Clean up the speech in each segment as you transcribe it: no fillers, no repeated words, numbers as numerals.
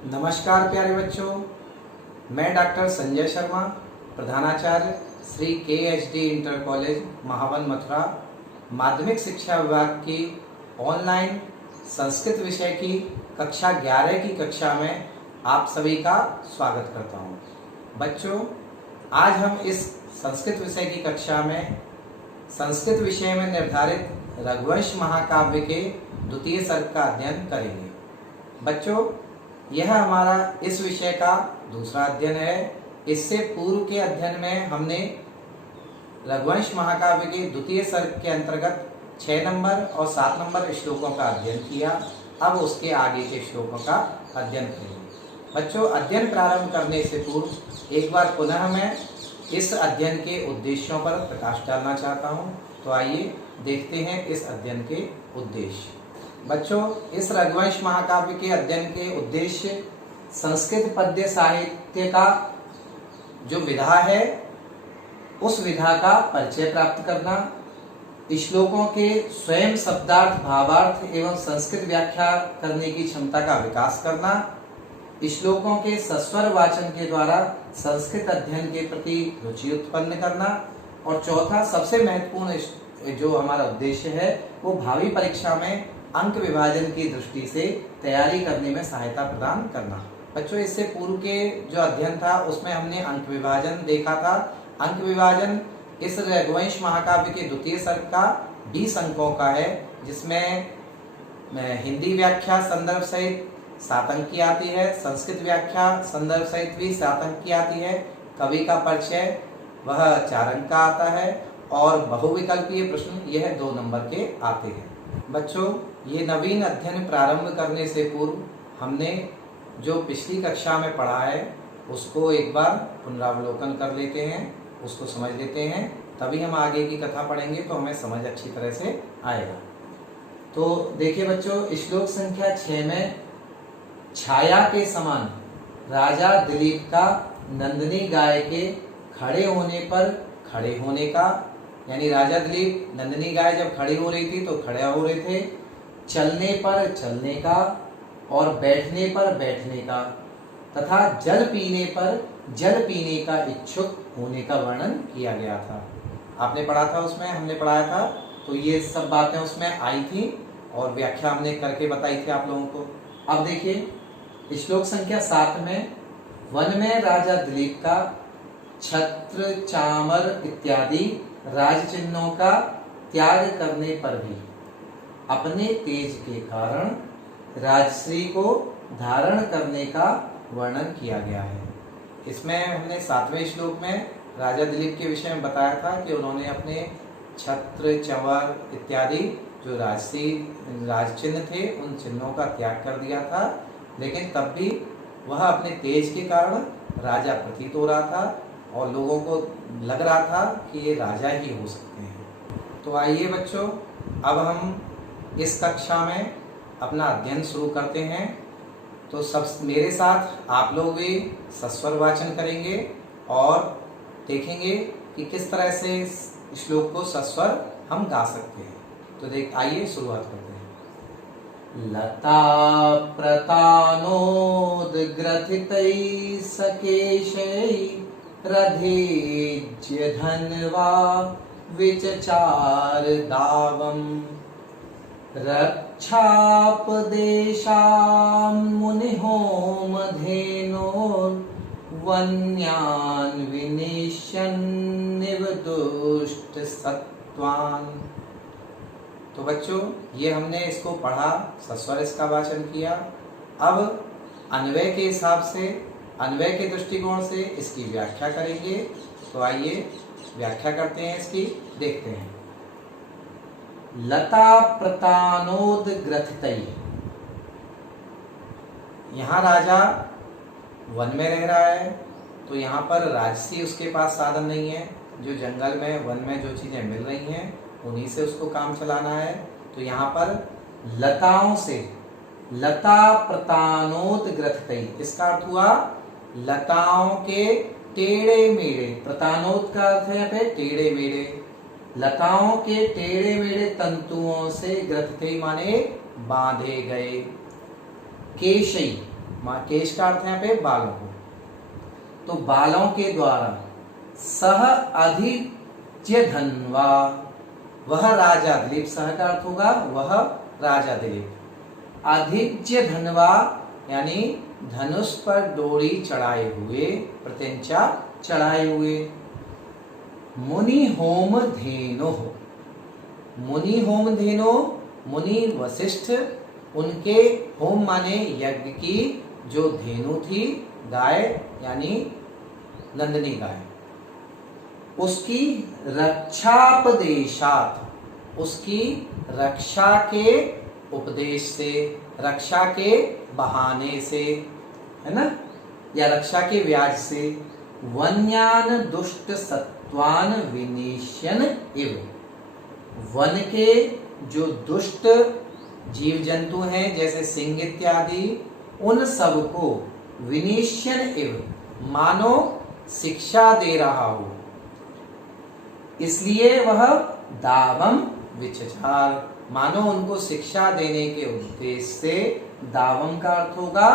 नमस्कार प्यारे बच्चों, मैं डॉक्टर संजय शर्मा, प्रधानाचार्य Shri KHD inter college Mahavan Mathura, माध्यमिक शिक्षा विभाग की ऑनलाइन संस्कृत विषय की कक्षा 11 की कक्षा में आप सभी का स्वागत करता हूं। बच्चों, आज हम इस संस्कृत विषय की कक्षा में संस्कृत विषय में निर्धारित रघुवंश महाकाव्य के द्वितीय सर्ग का अध्ययन करेंगे। बच्चों, यह हमारा इस विषय का दूसरा अध्ययन है। इससे पूर्व के अध्ययन में हमने रघुवंश महाकाव्य के द्वितीय सर्ग के अंतर्गत 6 नंबर और 7 नंबर श्लोकों का अध्ययन किया। अब उसके आगे के श्लोकों का अध्ययन करेंगे। बच्चों, अध्ययन प्रारंभ करने से पूर्व एक बार पुनः मैं इस अध्ययन के उद्देश्यों पर प्रकाश डालना चाहता हूं। तो आइए देखते हैं इस अध्ययन के उद्देश्य। बच्चों, इस रघुवंश महाकाव्य के अध्ययन के उद्देश्य संस्कृत पद्य साहित्य का जो विधा है उस विधा का परिचय प्राप्त करना, श्लोकों के स्वयं शब्दार्थ, भावार्थ एवं संस्कृत व्याख्या करने की क्षमता का विकास करना, श्लोकों के सस्वर वाचन के द्वारा संस्कृत अध्ययन के प्रति रुचि उत्पन्न करना, और चौथा सबसे महत्वपूर्ण जो हमारा उद्देश्य है वो भावी परीक्षा में अंक विभाजन की दृष्टि से तैयारी करने में सहायता प्रदान करना। बच्चों, इससे पूर्व के जो अध्ययन था उसमें हमने अंक विभाजन देखा था। अंक विभाजन इस रघुवंश महाकाव्य के द्वितीय सर्ग का 20 अंकों का है, जिसमें हिंदी व्याख्या संदर्भ सहित 7 अंक की आती है, संस्कृत व्याख्या संदर्भ सहित भी 7 अंक की आती है, कवि का परिचय वह 4 अंक का आता है, और बहुविकल्पीय प्रश्न यह 2 नंबर के आते हैं। बच्चों, ये नवीन अध्ययन प्रारंभ करने से पूर्व हमने जो पिछली कक्षा में पढ़ा है उसको एक बार पुनरावलोकन कर लेते हैं, उसको समझ लेते हैं, तभी हम आगे की कथा पढ़ेंगे तो हमें समझ अच्छी तरह से आएगा। तो देखिए बच्चों, श्लोक संख्या 6 में छाया के समान राजा दिलीप का नंदिनी गाय के खड़े होने का, यानी राजा दिलीप नंदिनी गाय जब खड़ी हो रही थी तो खड़े हो रहे थे, चलने पर चलने का और बैठने पर बैठने का, तथा जल पीने पर जल पीने का इच्छुक होने का वर्णन किया गया था। आपने पढ़ा था, उसमें हमने पढ़ाया था, तो ये सब बातें उसमें आई थी और व्याख्या हमने करके बताई थी आप लोगों को। अब देखिए श्लोक संख्या 7 में वन में राजा दिलीप का छत्र, चामर इत्यादि राज चिन्हों का त्याग करने पर भी अपने तेज के कारण राजश्री को धारण करने का वर्णन किया गया है। इसमें हमने 7वें श्लोक में राजा दिलीप के विषय में बताया था कि उन्होंने अपने छत्र, चंवर इत्यादि जो राजश्री राज चिन्ह थे उन चिन्हों का त्याग कर दिया था, लेकिन तब भी वह अपने तेज के कारण राजा प्रतीत हो रहा था और लोगों को लग रहा था कि ये राजा ही हो सकते हैं। तो आइए बच्चों, अब हम इस कक्षा में अपना अध्ययन शुरू करते हैं। तो सब मेरे साथ आप लोग भी सस्वर वाचन करेंगे और देखेंगे कि किस तरह से इस श्लोक को सस्वर हम गा सकते हैं। तो आइए शुरुआत करते हैं। लता प्रतानोद ग्रथितै सकेशै रथेज्य धन्वा विचचार दावम रक्षापदेशां मुनिहोम धेनोर वन्यान् विनिश्यन् निवदुष्ट सत्वान्। तो बच्चों, ये हमने इसको पढ़ा, सस्वर इसका वाचन किया। अब अन्वय के हिसाब से, अन्वय के दृष्टिकोण से इसकी व्याख्या करेंगे। तो आइए व्याख्या करते हैं इसकी, देखते हैं। लता प्रतानोद ग्रथितै, यहाँ राजा वन में रह रहा है, तो यहाँ पर राजसी उसके पास साधन नहीं है। जो जंगल में, वन में जो चीजें मिल रही हैं उन्हीं से उसको काम चलाना है। तो यहाँ पर लताओं से, लता प्रतानोद ग्रथितै, इसका अर्थ हुआ लताओं के टेढ़े मेढ़े, प्रतानोद का अर्थ है टेढ़े मेढ़े, लताओं के टेढ़े मेढ़े तंतुओं से ग्रथितै माने बांधे गए। केशई, केश का अर्थ है यहाँ पे बालों को। तो बालों के द्वारा सह अधिज्य धन्वा, वह राजा दिलीप, सह का अर्थ होगा वह राजा दिलीप, अधिज्य धन्वा यानी धनुष पर डोरी चढ़ाए हुए, प्रत्यंचा चढ़ाए हुए, मुनि होम धेनु, मुनि होम धेनु, मुनि वशिष्ठ, उनके होम माने यज्ञ की जो धेनु थी, गाय यानी नंदिनी गाय, उसकी रक्षापदेशात, उसकी रक्षा के उपदेश से, रक्षा के बहाने से, है ना, या रक्षा के व्याज से, वन्यान दुष्ट सत्वान विनिश्यन इव, वन के जो दुष्ट जीव जंतु हैं जैसे सिंह इत्यादि, उन सबको विनिश्यन इव मानो शिक्षा दे रहा हो, इसलिए वह दावम विचचार, मानो उनको शिक्षा देने के उद्देश्य से, दावम का अर्थ होगा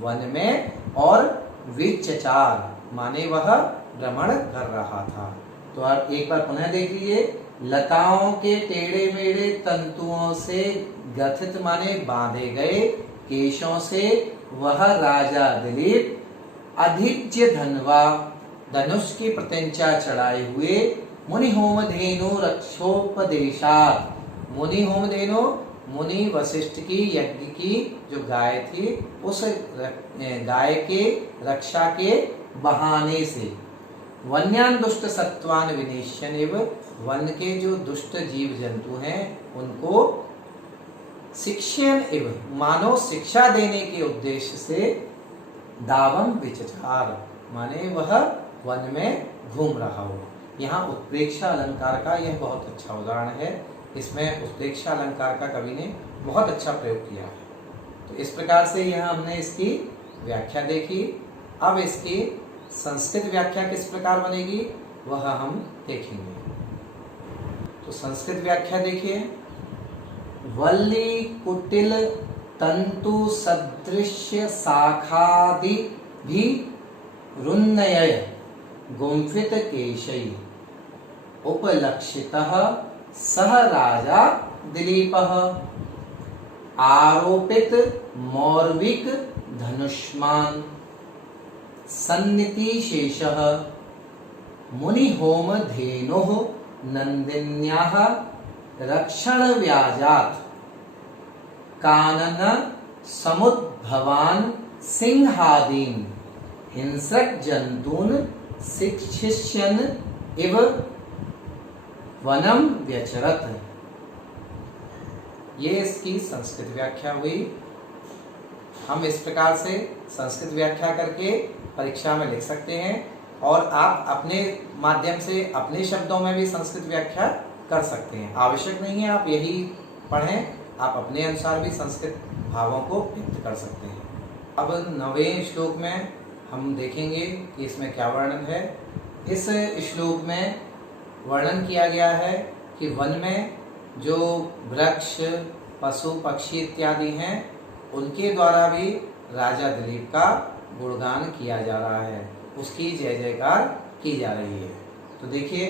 वन में, और विचचार माने वह भ्रमण कर रहा था। तो आप एक बार पुनः देख लीजिए, लताओं के टेढ़े मेढ़े तंतुओं से गठित माने बांधे गए केशों से वह राजा दिलीप अधिज्य धन्वा, धनुष की प्रत्यंचा चढ़ाए हुए, मुनि होम धेनु रक्षोपदेशात, मुनि होम धेनु मुनि वशिष्ठ की यज्ञ की जो गाय थी, उस गाय के रक्षा के बहाने से, वन्यान दुष्ट सत्वान विनिश्यन एव, वन के जो दुष्ट जीव जंतु हैं उनको शिक्षण एव मानो शिक्षा देने के उद्देश्य से, दावम विचचार माने वह वन में घूम रहा हो। यहाँ उत्प्रेक्षा अलंकार का यह बहुत अच्छा उदाहरण है, इसमें उत्प्रेक्षा अलंकार का कवि ने बहुत अच्छा प्रयोग किया है। तो इस प्रकार से यह हमने इसकी व्याख्या देखी। अब इसकी संस्कृत व्याख्या किस प्रकार बनेगी वह हम देखेंगे। तो संस्कृत व्याख्या देखिए, वल्ली कुटिल तंतु सदृश्य शाखादि भी रुन्नय गुंफित केशै उपलक्षितः सह राजा दिलीपः आरोपित मौर्विक धनुष्मान सन्निति शेषः मुनि होम धेनुः नंदिन्याः रक्षण व्याजात् कानन समुद्भवान सिंहादीन हिंसक जंतून शिक्षिष्यन इव वनम व्यचरत। ये इसकी संस्कृत व्याख्या हुई। हम इस प्रकार से संस्कृत व्याख्या करके परीक्षा में लिख सकते हैं और आप अपने माध्यम से अपने शब्दों में भी संस्कृत व्याख्या कर सकते हैं। आवश्यक नहीं है आप यही पढ़ें, आप अपने अनुसार भी संस्कृत भावों को व्यक्त कर सकते हैं। अब 9वें श्लोक में हम देखेंगे कि इसमें क्या वर्णन है। इस श्लोक में वर्णन किया गया है कि वन में जो वृक्ष पशु पक्षी इत्यादि हैं उनके द्वारा भी राजा दिलीप का गुणगान किया जा रहा है, उसकी जय जयकार की जा रही है। तो देखिए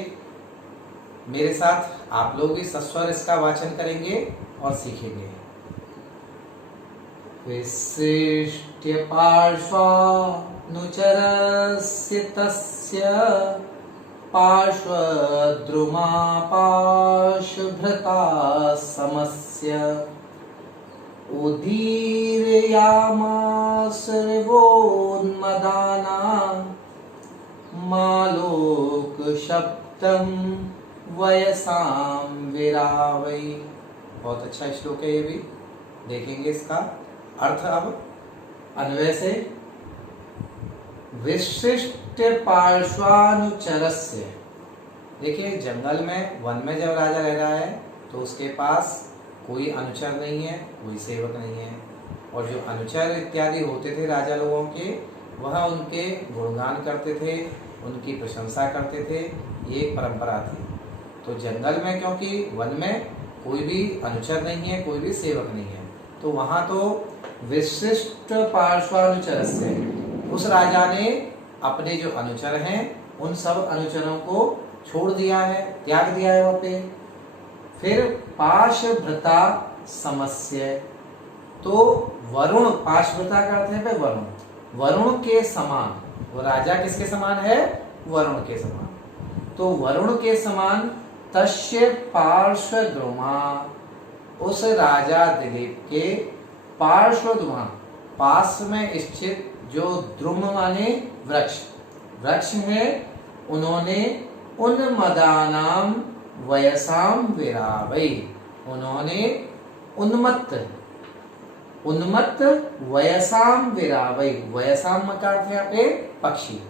मेरे साथ आप लोग भी सस्वर इसका वाचन करेंगे और सीखेंगे। विशिष्ट्य पार्श्वानुचरस्य तस्य पार्श्वद्रुमा पार्श्वभृता समस्य उदीरयामास ऋवोन्मदाना मालोक शब्दम वयसाम विरावै। बहुत अच्छा श्लोक है, ये भी देखेंगे इसका अर्थ। अब अन्वय से, विशिष्ट पार्श्वानुचरस्य, देखिए जंगल में वन में जब राजा रह रहा है तो उसके पास कोई अनुचर नहीं है, कोई सेवक नहीं है, और जो अनुचर इत्यादि होते थे राजा लोगों के, वह उनके गुणगान करते थे, उनकी प्रशंसा करते थे, ये एक परंपरा थी। तो जंगल में क्योंकि वन में कोई भी अनुचर नहीं है, कोई भी सेवक नहीं है, तो वहाँ तो विशिष्ट पार्श्वानुचरस्य, उस राजा ने अपने जो अनुचर हैं उन सब अनुचरों को छोड़ दिया है, त्याग दिया है वहां पे। फिर पाशभृता समस्य, तो वरुण, पाशभृता का अर्थ है वरुण, वरुण के समान, वो राजा किसके समान है? वरुण के समान। तो वरुण के समान तस्य पार्श्वद्रुमा, उस राजा दिलीप के पार्श्वद्रुमा, पास में स्थित जो द्रुम माने वृक्ष, वृक्ष है, उन्होंने उन्मदानाम वयसाम विरावै, उन्होंने उन्मत्त, उन्मत्त वयसाम विरावै, वयसाम का अर्थ है यहाँ पे पक्षी,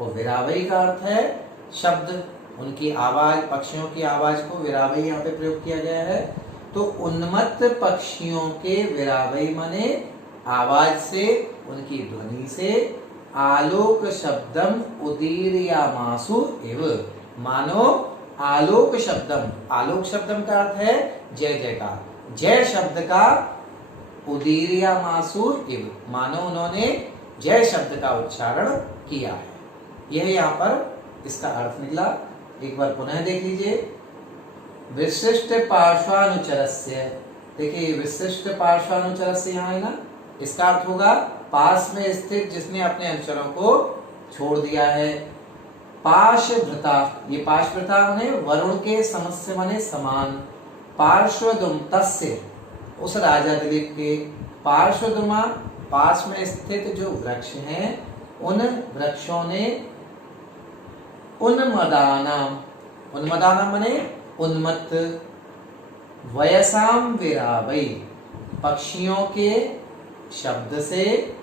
और विरावै का अर्थ है शब्द, उनकी आवाज, पक्षियों की आवाज को विरावै यहाँ पे प्रयोग किया गया है। तो उन्मत्त पक्षियों के विरावै माने आवाज से, उनकी ध्वनि से, आलोक शब्दम उदीरयामासु इव, मानो आलोक शब्दम, आलोक शब्दम का अर्थ है जय जयकार, जय शब्द का उदीरयामासु इव, मानो उन्होंने जय शब्द का उच्चारण किया है। यह यहाँ पर इसका अर्थ निकला। एक बार पुनः देख लीजिए। विशिष्ट पार्श्वानुचरस्य, देखिए विशिष्ट पार्श्वानुचरस्य यहाँ है ना, इसका अर्थ होगा पास में स्थित जिसने अपने अनुचरों को छोड़ दिया है। पाशभृता, ये पाशभृता माने वरुण के समस्य माने समान, पार्श्वद्रुम तस्य, उस राजा दिलीप के, पार्श्वद्रुमा पास में स्थित जो वृक्ष हैं उन वृक्षों ने उन्मदानाम, उन्मदानाम माने उन्मत्त, वयसाम विरावै, पक्षियों के शब्द से,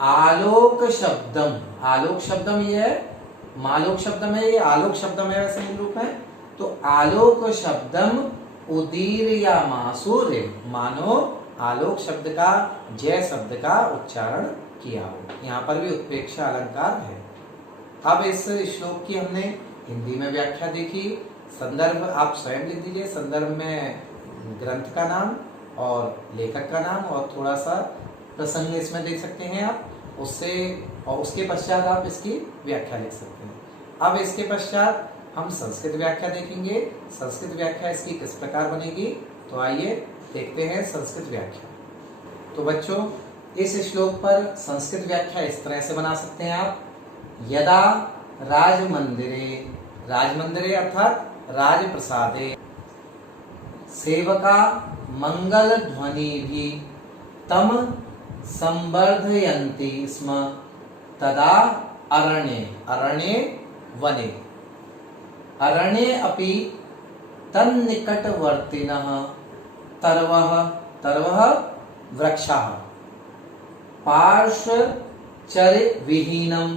आलोक शब्दम, आलोक शब्दम ये है, मालोक शब्दम है, ये आलोक शब्दम है वैसे मूल रूप है। तो आलोक शब्दम उदीरयामासु रे, मानो आलोक शब्द का, जय शब्द का उच्चारण किया हो। यहाँ पर भी उत्प्रेक्षा अलंकार है। अब इस श्लोक की हमने हिंदी में व्याख्या देखी। संदर्भ आप स्वयं लिख दीजिए, संदर्भ में ग्रंथ का नाम और लेखक का नाम और थोड़ा सा प्रसंग इसमें देख सकते हैं आप, उससे और उसके पश्चात आप इसकी व्याख्या लिख सकते हैं। अब इसके पश्चात हम संस्कृत व्याख्या देखेंगे। संस्कृत व्याख्या इसकी किस प्रकार बनेगी, तो आइए देखते हैं संस्कृत व्याख्या। तो बच्चों, इस श्लोक पर संस्कृत व्याख्या इस तरह से बना सकते हैं आप। यदा राजमंदिरे, राजमंदिरे अर्थात राजप्रसादे, सेवका मंगल ध्वनि भी तम संवर्धयन्ति स्म, तदा अरण्ये, अरण्ये वने, अरण्ये अपि तन्निकटवर्तिनः तरवः, तरवः वृक्षाः, पार्श्वचर विहीनम,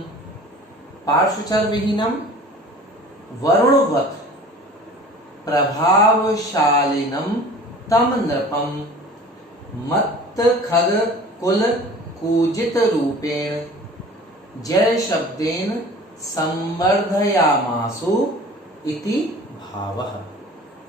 पार्श्वचर विहीनम वरुणवत् प्रभावशालिनम तम नृपम मत्त खग कुल कूजित रूपेण जय शब्देन संवर्धयामासु इति भावः।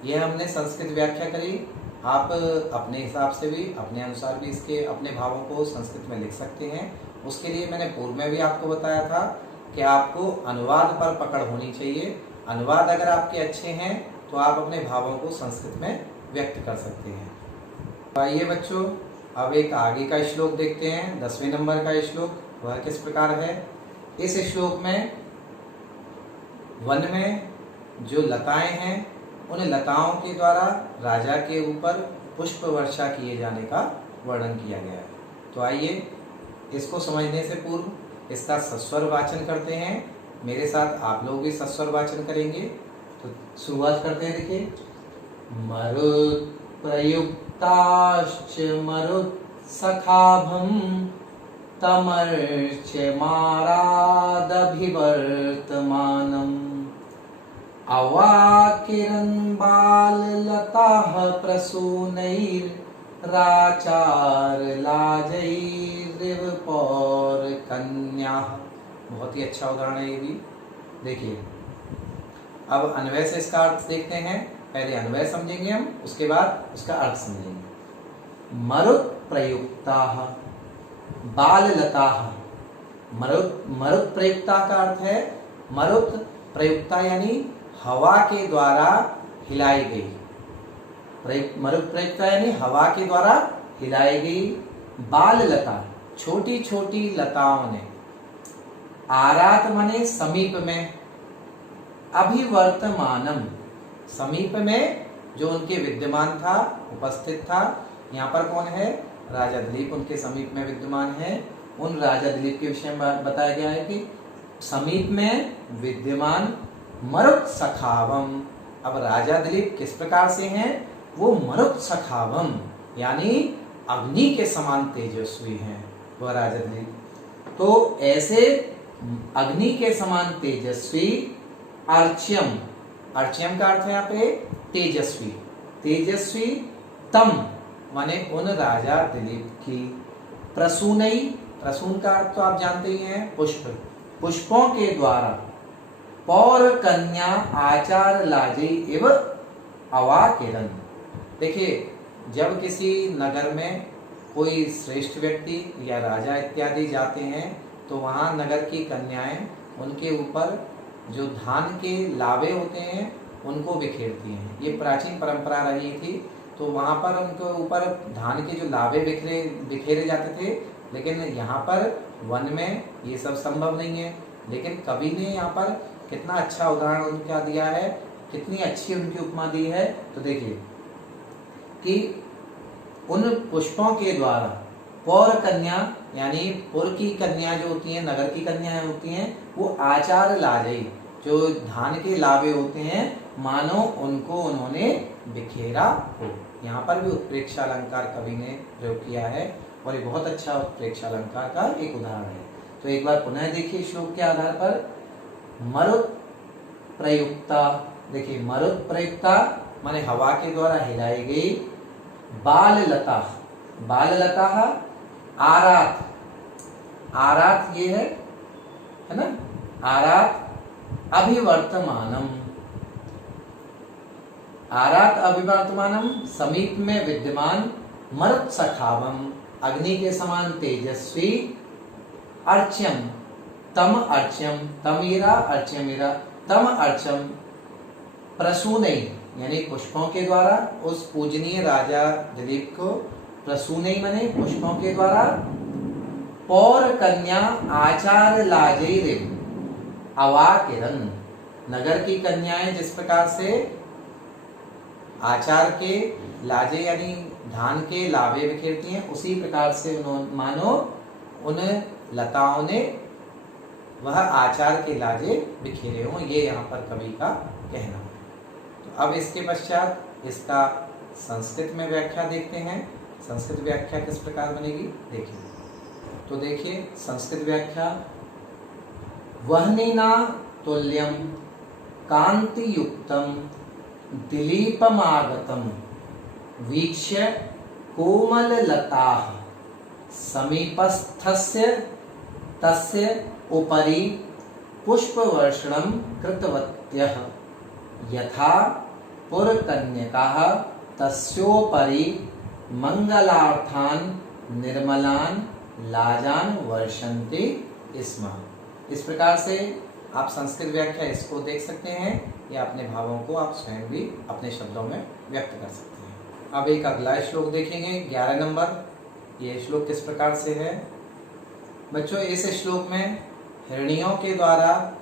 यह हमने संस्कृत व्याख्या करी। आप अपने हिसाब से भी, अपने अनुसार भी इसके अपने भावों को संस्कृत में लिख सकते हैं। उसके लिए मैंने पूर्व में भी आपको बताया था कि आपको अनुवाद पर पकड़ होनी चाहिए। अनुवाद अगर आपके अच्छे हैं तो आप अपने भावों को संस्कृत में व्यक्त कर सकते हैं। तो आइए बच्चों, अब एक आगे का श्लोक देखते हैं। 10वें नंबर का श्लोक वह किस प्रकार है। इस श्लोक में वन में जो लताएं हैं उन लताओं के द्वारा राजा के ऊपर पुष्प वर्षा किए जाने का वर्णन किया गया है। तो आइए इसको समझने से पूर्व इसका सस्वर वाचन करते हैं। मेरे साथ आप लोग भी सस्वर वाचन करेंगे। तो शुरुआत करते हैं। देखिए, मरुत् प्रयुक्ताश्च मरुत् सखाभम तमर्च्य मारादभिवर्तमानम् अवाकिरन् बाललताः प्रसूनैर्राचारलाजैरिव पौरकन्याः। बहुत ही अच्छा उदाहरण है ये भी। देखिए, अब अन्वय से इसका अर्थ देखते हैं। पहले अन्वय समझेंगे हम, उसके बाद उसका अर्थ समझेंगे। मरुत् प्रयुक्ता, बाललता। मरुत प्रयुक्ता का अर्थ है, मरुत प्रयुक्ता यानी हवा के द्वारा हिलाई गई। मरुत प्रयुक्ता यानी हवा के द्वारा हिलाई गई बाललता, छोटी छोटी लताओं ने। आरात माने समीप में, अभिवर्तमानम समीप में जो उनके विद्यमान था, उपस्थित था। यहाँ पर कौन है? राजा दिलीप उनके समीप में विद्यमान है। उन राजा दिलीप के विषय में बताया गया है कि समीप में विद्यमान मरुत सखावम। अब राजा दिलीप किस प्रकार से हैं? वो मरुत सखावम यानी अग्नि के समान तेजस्वी हैं वह राजा दिलीप। तो ऐसे अग्नि के समान तेजस्वी अर्च्यम, अर्च्यम का अर्थ है यहाँ पे तेजस्वी, तेजस्वी तम माने उन राजा दिलीप की। प्रसूनई, प्रसून का अर्थ तो आप जानते ही हैं, पुष्प, पुष्पों के द्वारा। पौर कन्या आचार लाजे एव अवाकिरन। देखिए, जब किसी नगर में कोई श्रेष्ठ व्यक्ति या राजा इत्यादि जाते हैं तो वहाँ नगर की कन्याएं उनके ऊपर जो धान के लावे होते हैं उनको बिखेरती हैं। ये प्राचीन परंपरा रही थी। तो वहाँ पर उनके ऊपर धान के जो लावे बिखेरे जाते थे। लेकिन यहाँ पर वन में ये सब संभव नहीं है। लेकिन कवि ने यहाँ पर कितना अच्छा उदाहरण उनका दिया है, कितनी अच्छी उनकी उपमा दी है। तो देखिए कि उन पुष्पों के द्वारा पौर कन्या यानी पुर की कन्या जो होती हैं, नगर की कन्याएं होती हैं, वो आचार लाजई जो धान के लावे होते हैं, मानो उनको उन्होंने बिखेरा हो। यहाँ पर भी उत्प्रेक्षा अलंकार कवि ने प्रयोग किया है और ये बहुत अच्छा उत्प्रेक्षा अलंकार का एक उदाहरण है। तो एक बार पुनः देखिए श्लोक के आधार पर। मरुत प्रयुक्ता, देखिए मरुत प्रयुक्ता माने हवा के द्वारा हिलाई गई बाललता, बाललता आरात, आरात ये है ना, आरात अभिवर्तमानम, आरात अभिवर्तमानम समीप में विद्यमान मरुत सखावम अग्नि के समान तेजस्वी अर्च्यम, तम अर्च्यम, तमीरा अर्च्यमीरा, तम अर्च्यम प्रसूनई यानी पुष्पों के द्वारा उस पूजनीय राजा दिलीप को प्रसूनई माने पुष्पों के द्वारा। पौर कन्या आचार लाजैरे अवाकिरन, नगर की कन्याएं जिस प्रकार से आचार के लाजे यानी धान के लावे बिखेरती हैं, उसी प्रकार से उन्होंने मानो उन लताओं ने वह आचार के लाजे बिखेरे हों, ये यहाँ पर कवि का कहना है। तो अब इसके पश्चात इसका संस्कृत में व्याख्या देखते हैं। संस्कृत व्याख्या किस प्रकार बनेगी देखिए। तो देखिए संस्कृत व्याख्या, वह्निना तुल्यम कांति युक्तम दिलीपमागतम वीक्ष्य कोमल लता समीपस्थस्य तस्य उपरि पुष्पवर्षणं कृतवत्यः यथा पुरकन्यकाः तस्योपरि मंगलार्थान निर्मलान लाजान वर्षन्ति स्म। इस प्रकार से आप संस्कृत व्याख्या इसको देख सकते हैं या अपने भावों को आप स्वयं भी अपने शब्दों में व्यक्त कर सकते हैं। अब एक अगला श्लोक देखेंगे 11 नंबर। ये श्लोक किस प्रकार से है बच्चों? इस श्लोक में हिरणियों के द्वारा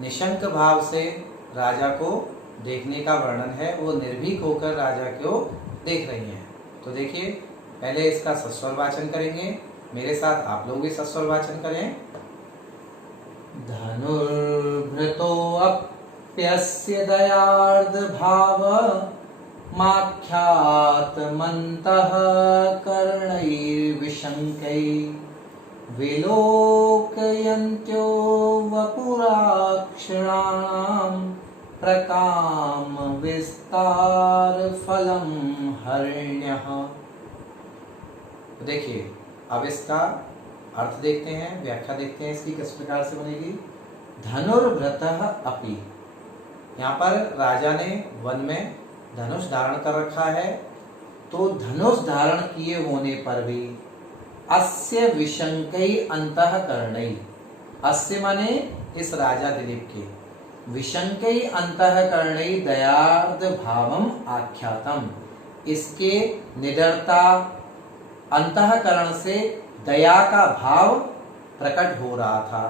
निशंक भाव से राजा को देखने का वर्णन है। वो निर्भीक होकर राजा को देख रही हैं। तो देखिए पहले इसका सस्वर वाचन करेंगे, मेरे साथ आप लोग भी सस्वर वाचन करें। धनुर्भृतोऽप्यस्य दयार्द भाव माख्यातमन्तः कर्णैर्विशङ्कै विलोकयन्त्यो वपुराक्षराणां प्रकाम विस्तार फलम हरिण्यः। देखिए अब इसका अर्थ देखते हैं, व्याख्या देखते हैं इसकी किस प्रकार से बनेगी। धनुर्भृतः अपि, यहाँ पर राजा ने वन में धनुष धारण कर रखा है। तो धनुष धारण किए होने पर भी अस्य विशंकै अंतःकरणै, अस्य माने इस राजा दिलीप के, विशंकै अंतःकरणै दयार्द भावम आख्यातम, इसके निडरता अंतःकरण से दया का भाव प्रकट हो रहा था।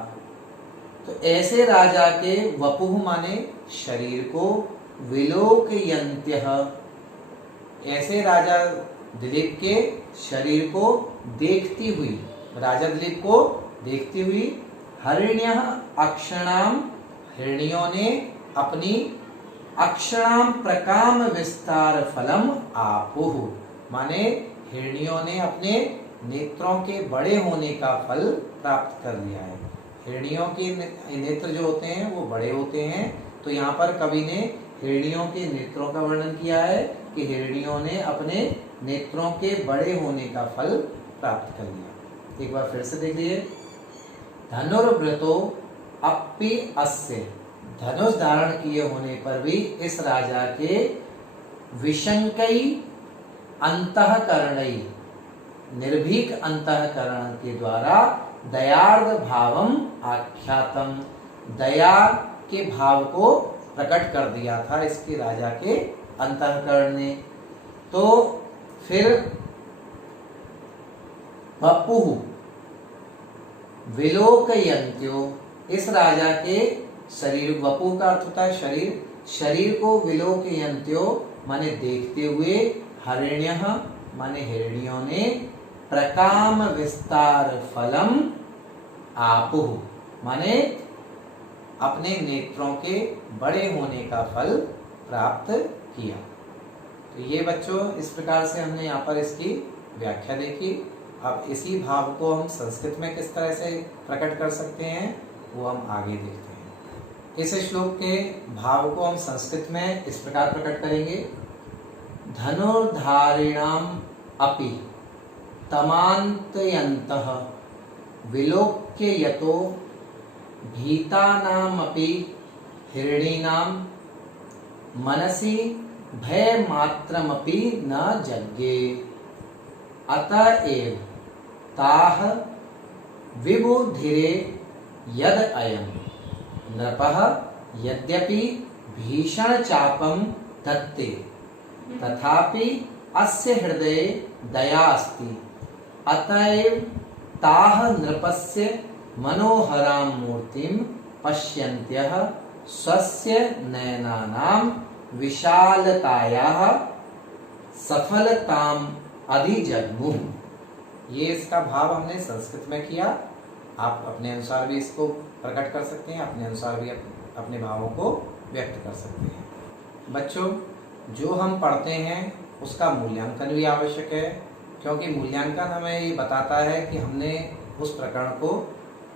तो ऐसे राजा के वपुः माने शरीर को, विलोकयन्त्यः, ऐसे राजा दिलीप के शरीर को देखती हुई, राजा दिलीप को देखती हुई, हरिण्यः अक्षणाम, हिरणियों ने अपनी अक्षणाम प्रकाम विस्तार फलम आपुः, माने हिरणियों ने अपने नेत्रों के बड़े होने का फल प्राप्त कर लिया है। हिरणियों के नेत्र जो होते हैं वो बड़े होते हैं, तो यहाँ पर कवि ने हिरणियों के नेत्रों का वर्णन किया है कि हिरणियों ने अपने नेत्रों के बड़े होने का फल प्राप्त कर लिया। एक बार फिर से देखिए, धनुर्व्रतो अपि अस्य, धनुष धारण किए होने पर भी इस राजा के विशंकै अंतःकरणै, निर्भीक अंतःकरण के द्वारा दयार्द भावम आख्यातम, दया के भाव को प्रकट कर दिया था इसके राजा के अंतःकरण ने। तो फिर वपुः विलोकयन्त्यो, इस राजा के शरीर, वपु का अर्थ होता है शरीर, शरीर को विलोकयन्त्यो माने देखते हुए, हरिण्यः माने हिरणियों ने, प्रकाम विस्तार फलम आपुः माने अपने नेत्रों के बड़े होने का फल प्राप्त किया। तो ये बच्चों इस प्रकार से हमने यहाँ पर इसकी व्याख्या देखी। अब इसी भाव को हम संस्कृत में किस तरह से प्रकट कर सकते हैं वो हम आगे देखते हैं। इस श्लोक के भाव को हम संस्कृत में इस प्रकार प्रकट करेंगे, धनुर्धारिणाम अपि तमान्तयन्तः विलोक्य यतो भीतानामपि हिरणीनां मनसि भयमात्रमपि न जज्ञे, अतएव ताः विबुधिरे यद अयं नृपः यद्यपि भीषण चापं धत्ते तथापि अस्य हृदये दया अस्ति, अतएव ताः नृपस्य मनोहरां मूर्तिं पश्यन्त्यः स्वस्य नयनानां विशालतायाः सफलताम् अधिजग्मुः। ये इसका भाव हमने संस्कृत में किया, आप अपने अनुसार भी इसको प्रकट कर सकते हैं, अपने अनुसार भी अपने भावों को व्यक्त कर सकते हैं। बच्चों, जो हम पढ़ते हैं उसका मूल्यांकन भी आवश्यक है, क्योंकि मूल्यांकन हमें ये बताता है कि हमने उस प्रकरण को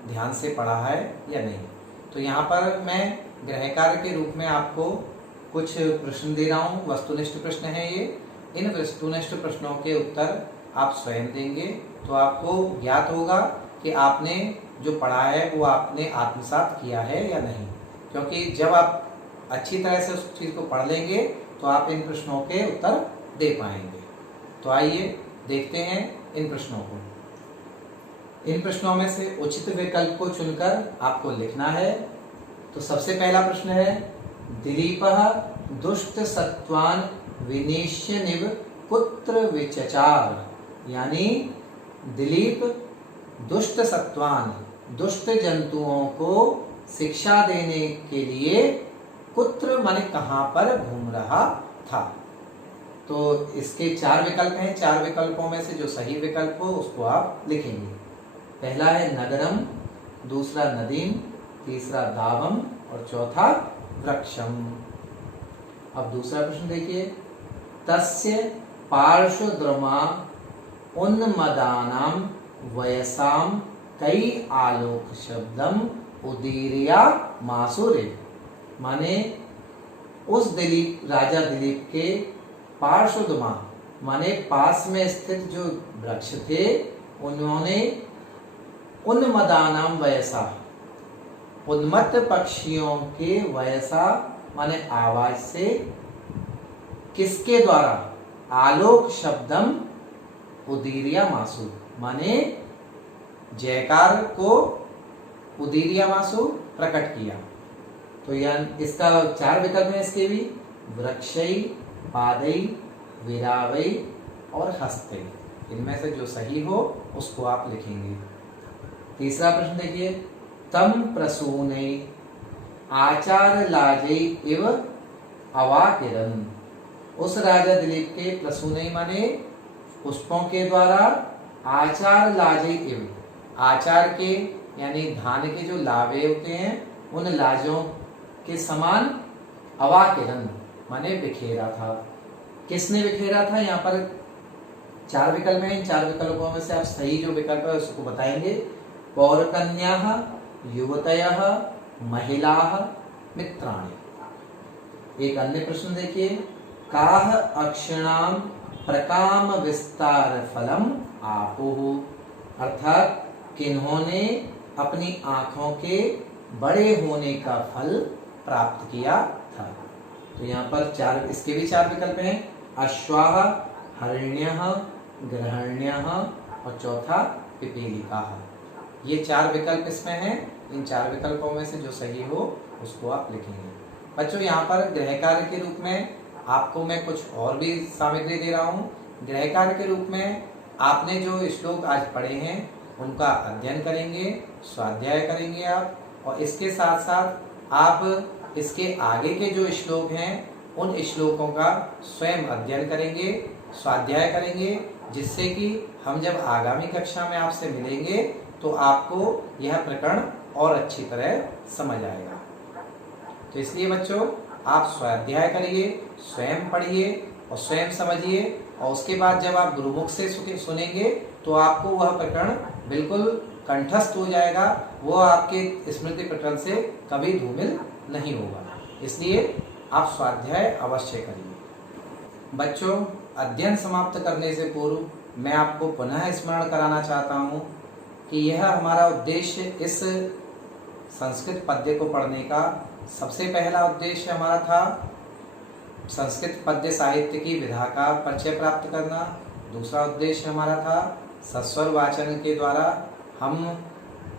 ध्यान से पढ़ा है या नहीं। तो यहाँ पर मैं गृह कार्य के रूप में आपको कुछ प्रश्न दे रहा हूँ, वस्तुनिष्ठ प्रश्न है ये। इन वस्तुनिष्ठ प्रश्नों के उत्तर आप स्वयं देंगे तो आपको ज्ञात होगा कि आपने जो पढ़ा है वो आपने आत्मसात किया है या नहीं, क्योंकि जब आप अच्छी तरह से उस चीज़ को पढ़ लेंगे तो आप इन प्रश्नों के उत्तर दे पाएंगे। तो आइए देखते हैं इन प्रश्नों को। इन प्रश्नों में से उचित विकल्प को चुनकर आपको लिखना है। तो सबसे पहला प्रश्न है, दिलीपः दुष्ट सत्वान विनेश्यनिव पुत्र विचचार, यानी दिलीप दुष्ट सत्वान, दुष्ट जंतुओं को शिक्षा देने के लिए कुत्र माने कहाँ पर घूम रहा था। तो इसके 4 विकल्प हैं, 4 विकल्पों में से जो सही विकल्प हो उसको आप लिखेंगे। पहला है नगरम, दूसरा नदीम, तीसरा दावम और चौथा वृक्षम। अब दूसरा प्रश्न देखिए, तस्य पार्श्वद्रुमा उन्मदानां वयसां कई आलोक शब्दम उदीरिया मासुरे, माने उस दिलीप, राजा दिलीप के पार्श्वद्रुमा माने पास में स्थित जो वृक्ष थे उन्होंने उन्मदानाम वयसा, उन्मत्त पक्षियों के वयसा माने आवाज से, किसके द्वारा, आलोक शब्दम उदीर्यमासु, माने जयकार को उदीर्यमासु प्रकट किया। तो यह इसका 4 विकल्प है इसके भी, वृक्षै, पादै, विरावै और हस्तै। इनमें से जो सही हो उसको आप लिखेंगे। तीसरा प्रश्न देखिए, तम प्रसूनै आचार लाजै इव अवाकिरन। उस राजा दिलीप के प्रसूनै माने पुष्पों के द्वारा, आचार लाजै इव, आचार के यानी धान के जो लावे होते हैं उन लाजों के समान, अवाकिरन माने बिखेरा था। किसने बिखेरा था? यहाँ पर 4 विकल्प हैं। इन 4 विकल्पों में से आप सही जो विकल्प है उसको बताएंगे। पौरकन्याः, युवतयः, महिलाः, मित्राणि। एक अन्य प्रश्न देखिए, काह अक्षिणाम प्रकाम विस्तार फलम आपुः। अर्थात किन्होंने अपनी आंखों के बड़े होने का फल प्राप्त किया था। तो यहाँ पर इसके भी 4 विकल्प हैं, अश्वाः, हरिण्यः, ग्रहण्यः और चौथा पिपीलिकाः। ये 4 विकल्प इसमें हैं। इन 4 विकल्पों में से जो सही हो उसको आप लिखेंगे। बच्चों यहाँ पर गृह कार्य के रूप में आपको मैं कुछ और भी सामग्री दे रहा हूँ। गृह कार्य के रूप में आपने जो श्लोक आज पढ़े हैं उनका अध्ययन करेंगे, स्वाध्याय करेंगे आप, और इसके साथ साथ आप इसके आगे के जो श्लोक हैं उन श्लोकों का स्वयं अध्ययन करेंगे, स्वाध्याय करेंगे, जिससे कि हम जब आगामी कक्षा में आपसे मिलेंगे तो आपको यह प्रकरण और अच्छी तरह समझ आएगा। तो इसलिए बच्चों आप स्वाध्याय करिए, स्वयं पढ़िए और स्वयं समझिए, और उसके बाद जब आप गुरुमुख से सुनेंगे तो आपको वह प्रकरण बिल्कुल कंठस्थ हो जाएगा, वो आपके स्मृति पटल से कभी धूमिल नहीं होगा। इसलिए आप स्वाध्याय अवश्य करिए। बच्चों, अध्ययन समाप्त करने से पूर्व मैं आपको पुनः स्मरण कराना चाहता हूँ कि यह हमारा उद्देश्य, इस संस्कृत पद्य को पढ़ने का सबसे पहला उद्देश्य हमारा था संस्कृत पद्य साहित्य की विधा का परिचय प्राप्त करना। दूसरा उद्देश्य हमारा था सस्वर वाचन के द्वारा हम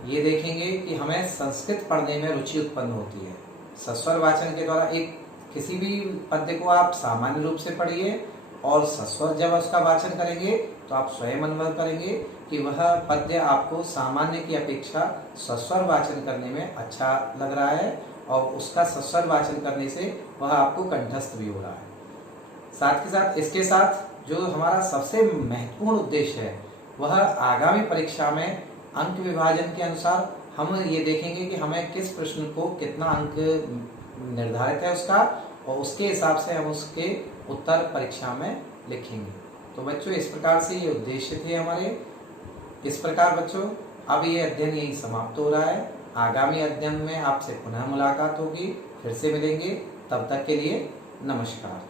ये देखेंगे कि हमें संस्कृत पढ़ने में रुचि उत्पन्न होती है। सस्वर वाचन के द्वारा एक किसी भी पद्य को आप सामान्य रूप से पढ़िए, और सस्वर जब उसका वाचन करेंगे तो आप स्वयं अनुभव करेंगे कि वह पद्य आपको सामान्य की अपेक्षा सस्वर वाचन करने में अच्छा लग रहा है, और उसका सस्वर वाचन करने से वह आपको कंठस्थ भी हो रहा है। साथ के साथ इसके साथ जो हमारा सबसे महत्वपूर्ण उद्देश्य है वह आगामी परीक्षा में अंक विभाजन के अनुसार हम ये देखेंगे कि हमें किस प्रश्न को कितना अंक निर्धारित है उसका, और उसके हिसाब से हम उसके उत्तर परीक्षा में लिखेंगे। तो बच्चों इस प्रकार से ये उद्देश्य थे हमारे। इस प्रकार बच्चों अब ये अध्ययन यही समाप्त हो रहा है। आगामी अध्ययन में आपसे पुनः मुलाकात होगी, फिर से मिलेंगे। तब तक के लिए नमस्कार।